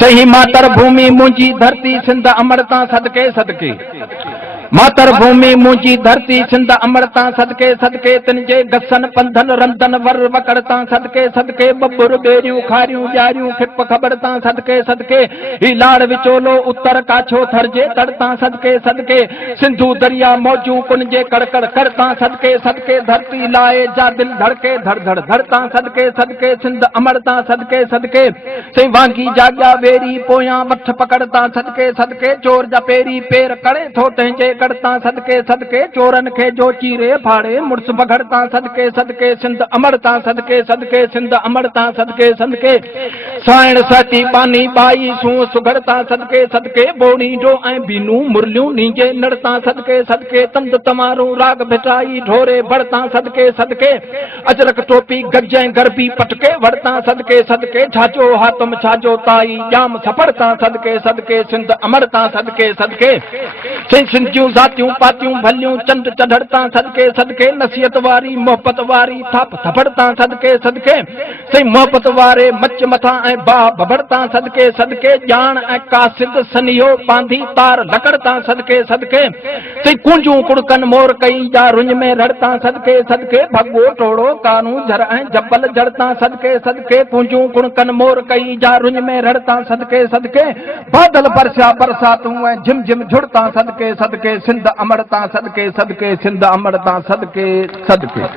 सही मातर भूमि मुंजी धरती सिंध अमरता सदके सदके मातर भूमि मुंजी धरती सिंध अमरता सदके सदके तिनजे गसन पंधन रंधन वर वकड़ता सदके सदके बब्बुर बेरियूं खारियूं ॼारियूं खिप खबरता सदके सदके ही लाड़ विचोलो उत्तर काछो थरजे तड़ता सदके सदके सिंधु दरिया मौजू कुनजे कड़कड़ करता सदके सदके धरती लाए जा दिल धड़के धड़ धड़ धड़ता सदके सदके सिंध अमरता सदके सदके से वांगी जाग्या वेरी पोयां वठ पकड़ता सदके सदके चोर जा पेरी पेर करे थो तंहिंजे करता सदके सदके चोरन खे जो चीरे फाड़े मुड़स बघड़ता सदके सदके सिंध अमरता सदके सदके सिंध अमरता सदके सदके साइण साथी पानी बाई सू सुगड़ता सदके सदके बोड़ी जो ऐं बीनू मुरलियूं नींजे नड़ता सदके सदके तंद तमारू राग भिटाई ढोरे बढ़ता सदके सदके अजरक टोपी गज्जे गरबी पटके वड़ता सदके सदके छाजो हातम छाजो ताई जाम सपड़ता सदके सदके सिंध अमरता सदके सदके सिंधियूं जातियूं पातियूं भलियूं चंद चढ़ड़ता सदके सदके नसीहत वारी मोहब्बत वारी थाप थपड़ता सदके सदके सही मोहब्बत वारे मच मथा ऐं बाह भभड़ता सदके सदके जान ऐं कासिद सनियो पांधी तार लकड़ता सदके सदके सही कुंजूं कुड़कन मोर कई जा रुंज में रड़ता सदके सदके भगवो टोड़ो कानू झर ऐं जबल जड़ता सदके सदके कुंजूं कुड़कन मोर कई जा रुंज में रड़ता सदके सदके बादल बरसा बरसातूं ऐं झिम झिम झुड़ता सदके सदके सिंध अमरता सदके सदके सिंध अमरता सदके सदके।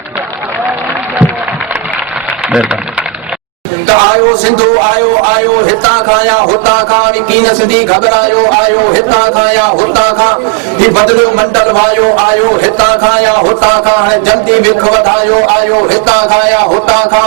आयो सिंधु आयो आयो हिता खाया हुता खा कीन सिंधी घबरायो आयो हिता खाया हुता खा ही बदलियो मंडल वायो आयो हिता खाया हुता खा जल्दी विख वधायो आयो हिता खाया हुता खा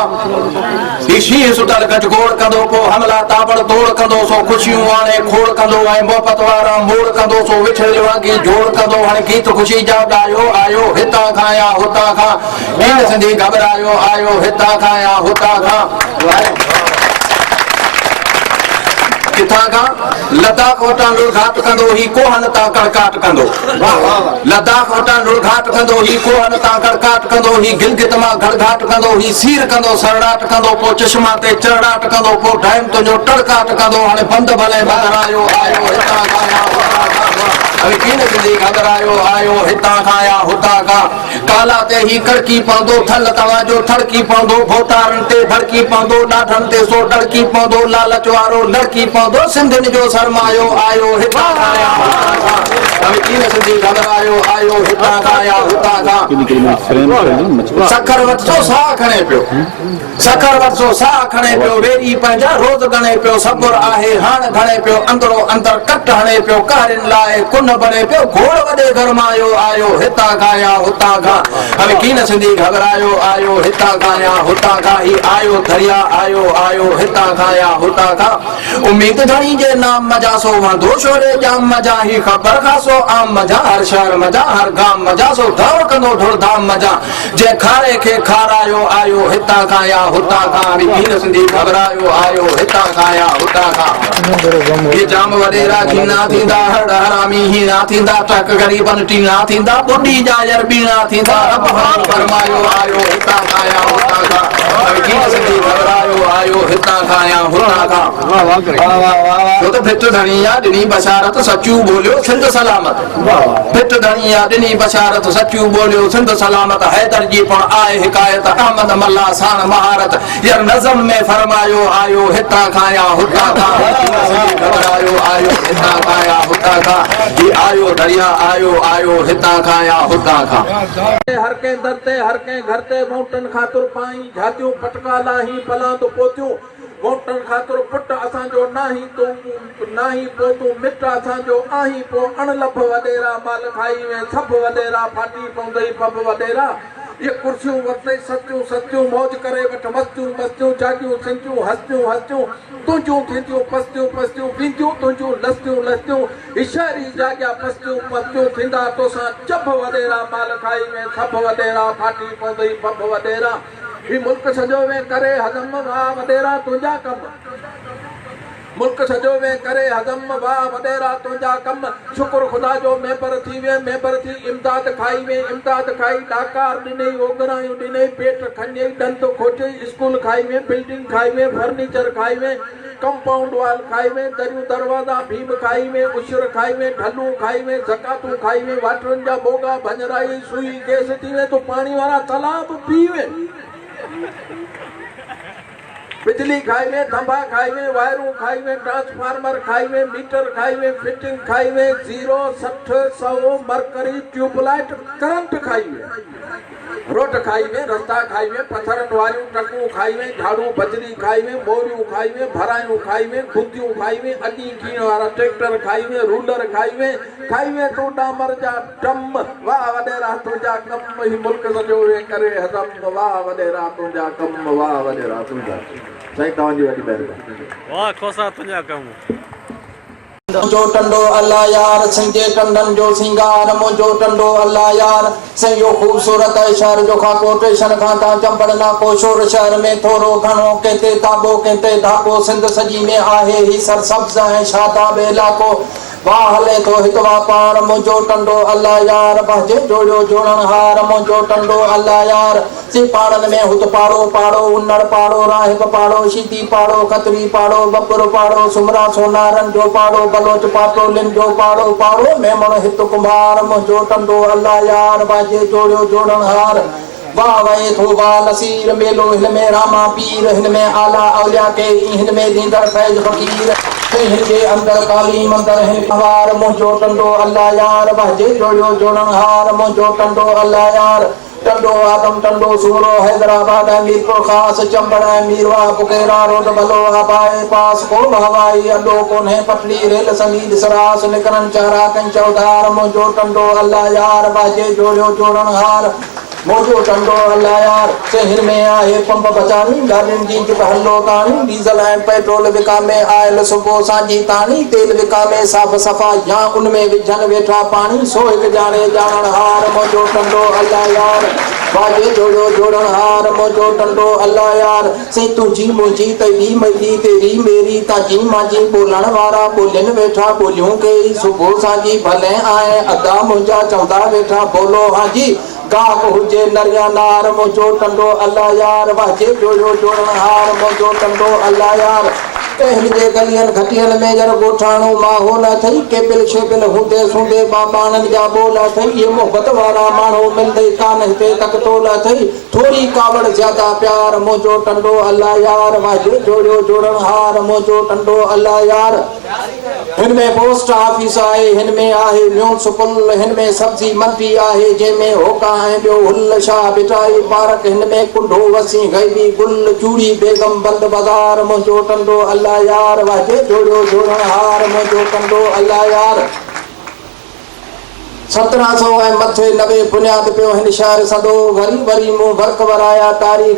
ही शीह सुतल गजगोड़ कंदो को हमला ताबड़ तोड़ कंदो सो खुशियूं आणे खोड़ कंदो ऐं मोहब्बत वारा मोड़ कंदो सो विछड़ वांगी जोड़ कंदो हाणे गीत खुशी जा ॻायो आयो हिता खाया हुता खा कीन सिंधी घबरायो आयो हिता खाया हुता खा। किथा का लद्दाख वटां लुढ़घाट कंदो ही कोहन तां कड़काट कंदो लद्दाख वटां लुढ़घाट कंदो ही कोहन तां कड़काट कंदो ही गिलगित मां घड़घाट कंदो ही सीर कंदो सरड़ाट कंदो पो चश्मा ते चढ़ाट कंदो पो टाइम तुंहिंजो टड़काट कंदो हाणे बंद भले बदरायो आयो हितां खाया अभी कीन सिंधी घबरायो आयो हितां खाया हुतां खा काला ते ही कड़की पवंदो थल तव्हांजो थड़की पवंदो भोतारनि ते धड़की पवंदो ॾाढनि ते सो डड़की पवंदो लालच वारो लड़की पवंदो सिंधियुनि जो सरमायो आयो हितां खाया हुतां खा अभी कीन सिंधी घबरायो आयो हितां खाया हुतां खा सखर वठो साह खणे पियो सखर वठो साह खणे पियो वेरी पंहिंजा रोज़ गणे पियो सबुर आहे हाण घणे पियो अंदरो अंदर कट हणे पियो कारिन लाए कुन बने पियो घोड़ वॾे गरमायो आयो हितां खाया हुतां खा अभी कीन सिंधी घबरायो आयो हितां खाया हुतां खा ही आयो दरिया आयो आयो हितां खाया हुतां खा उम्मीद धणी जे नाम मजा सो वंदो शोरे जाम मजा ही ख़बर खासो आम मजा हर शहर मजा हर गाम मजा सो दौड़ कंदो ढोलधाम मजा जे खारे खे खारायो आयो हितां खाया हुतां खा अभी कीन सिंधी घबरायो आयो हितां खाया हुतां खा ये जाम वडेरा खीना थींदा हर हरामी ही ना थींदा टक गरीबन टीना थींदा बुढ़ी जायर बीना थींदा रब हाल फरमायो आयो हितां खाया हुतां खा अभी कीन सिंधी घबरायो आयो हितां खाया हुतां खा तो फिट धनिया ॾिनी बशारत सचू बोलियो सिंध सलामत फिट धनिया ॾिनी बशारत सचू बोलियो सिंध सलामत हैदर जी पण आए हिकायत अहमद मल्ला साण महारत यार नज़म में फरमायो आयो हितां खाया हुतां खा घबरायो आयो हितां खाया हुतां खा ही आयो दरिया आयो आयो हितां खाया हुतां खा हर के दर ते हर के घर ते मोटन खातिर पाई झातियूं पटका लाही पलां तो पोतियूं मोटन खातिर पुट असांजो नाही तो नाही पो तू मिट असांजो आही पो अणलभ वडेरा माल खाई में सब वडेरा फाटी पवंदई पब वडेरा ये कुर्सियों वरते सत्यूं सत्यूं मौज करे वठ मस्तियूं मस्तियूं जागियूं सिंधियूं हस्तियूं हस्तियूं तुंहिंजूं थींदियूं पस्तियूं पस्तियूं पींदियूं तुंहिंजूं लस्तियूं लस्तियूं इशारी जागिया पस्तियूं पस्तियूं थींदा तोसां चभ वडेरा माल खाई में सब वडेरा फाटी पवंदई पब वडेरा ही मुल्क सजो में करे हज़म वाह वडेरा तुंहिंजा कम मुल्क सजो में करे हजम वाह वडेरा तुंहिंजा कम शुक्र खुदा जो मेंबर थी वे मेंबर थी इमदाद खाई वे इमदाद खाई डाकार ॾिनई ओगरायूं ॾिनई पेट खञई ॾंद खोचई स्कूल खाई वे बिल्डिंग खाई वे फर्नीचर खाई वे कंपाउंड वाल खाई में दरियूं दरवाजा भीम खाई में उशर खाई में ढलूं खाई में ज़कातूं खाई में वाटरनि जा बोगा भंजराई सुई गैस थी में तो पानी वाला तालाब पी वे बिजली खाई में खंभा खाई में वायरूं खाई में ट्रांसफार्मर खाई में मीटर खाई में फिटिंग खाई में 0 60 100 मरकरी ट्यूबलाइट करंट खाई में रोट खाई में रस्ता खाई में पत्थरनि वारियूं ट्रकूं खाई में झाड़ू बजरी खाई में मोरियूं खाई में भरायूं खाई में गुंदियूं खाई में अॾी खीण वारा ट्रैक्टर खाई में रूलर खाई में तूं डामर जा टम वाह वॾेरा तुंहिंजा कम ही मुल्क सॼो वे करे हज़म वाह वॾेरा तुंहिंजा कम वाह वॾेरा तुंहिंजा साईं तव्हांजी वॾी महिरबानी वाह खोसा तुंहिंजा कम जो टंडो अल्लाह यार सिंजे टंडन जो सिंगार मुंहिंजो टंडो अल्लाह यार सयो खूबसूरत शहर जो खाको स्टेशन खां ता चंबड़ नाको शोर शहर में थोरो घणो कंहिंते ताबो कंहिंते धाको सिंध सॼी में आहे ही सरसब्ज़ ऐं शादाब इलाइक़ो वाह हले तो हिकु वापार मुंहिंजो टंडो अल्लाह यार बहिजे जोड़ियो जोड़ण हार मुंहिंजो टंडो अल्लाह यार से पाड़नि में हुत पाड़ो पाड़ो उन्नड़ पाड़ो राहिब पाड़ो शीती पाड़ो खतरी पाड़ो बपुर पाड़ो सुमरा सोनारन जो पाड़ो बलोच पाटो लिन जो पाड़ो पाड़ो मेमण हित कुमार मुंहिंजो टंडो अल्लाह यार बहिजे जोड़ियो जोड़ण हार वाह वहे थो वाह नसीर मेलो हिन में रामा पीर हिन में आला औलिया के हिन में दींदड़ फैज फकीर हिन जे अंदर काली मंदर है पवार मुंहिंजो टंडो अल्लाह यार बहिजे जोड़ियो जोड़ण हार मुंहिंजो टंडो अल्लाह यार टंडो आदम टंडो सूरो हैदराबाद मीरपुर खास चंबड़ मीरवा पुकेरा रोड भलो आबाए पास को हवाई अड्डो कोन्हे पटड़ी रेल संगीत सरास निकरन चारा कं चौधार मुंहिंजो टंडो अल्लाह यार बहिजे जोड़ियो जोड़ण हार मुंहिंजो टंडो अल्लाह यार शहर में आहे पंप बचानी गाॾियुनि जी जिब हलो ताणी डीज़ल ऐं पेट्रोल विकामे आयल सुबुह सांझी ताणी तेल विकामे साफ़ सफ़ा या उन में विझनि वेठा पाणी सो हिकु ॼाणे ॼाणण हार मुंहिंजो टंडो अल्लाह यार बाजे जोड़ियो जोड़ण हार मुंहिंजो टंडो अल्लाह यार से तुंहिंजी मुंहिंजी तेरी मेरी तेरी मेरी ताजी मांजी ॿोलण वारा ॿोलियुनि वेठा ॿोलियूं कई सुबुह सांझी भले आए अदा मुंहिंजा चवंदा वेठा बोलो हाजी गाक हुजे नरिया नार मुंहिंजो टंडो अल्लाह यार बहिजे जोड़ियो जोड़ण हार मुंहिंजो टंडो अल्लाह यार हिन जे गलियनि घटियनि में ॼण ॻोठाणो माहौल अथई केबिल शेबिल हूंदे सूंदे बाबाणनि जा ॿोल अथई इहे मोहबत वारा माण्हू मिलंदे कान हिते तक टोल अथई थोरी कावड़ ज्यादा प्यार मुंहिंजो टंडो अल्लाह यार बहिजे जोड़ियो जोड़ण हार मुंहिंजो टंडो अल्लाह यार हिन में पोस्ट ऑफिस आहे हिन में आहे म्यूनसिपल हिन में सब्जी मंडी आहे जंहिंमें होका ऐं ॿियो हुल शाह बिटाई पार्क हिन में कुंडो वसी गैबी गुल चूड़ी बेगम बंद बाज़ार मुंहिंजो टंडो अल्लाह यार बहिजे जोड़ियो जोड़ण हार मुंहिंजो टंडो अल्लाह यार 1700 ऐं मथे 90 बुनियाद पियो हिन शहर सदो वरी वरी मूं वर्क वराया तारीख़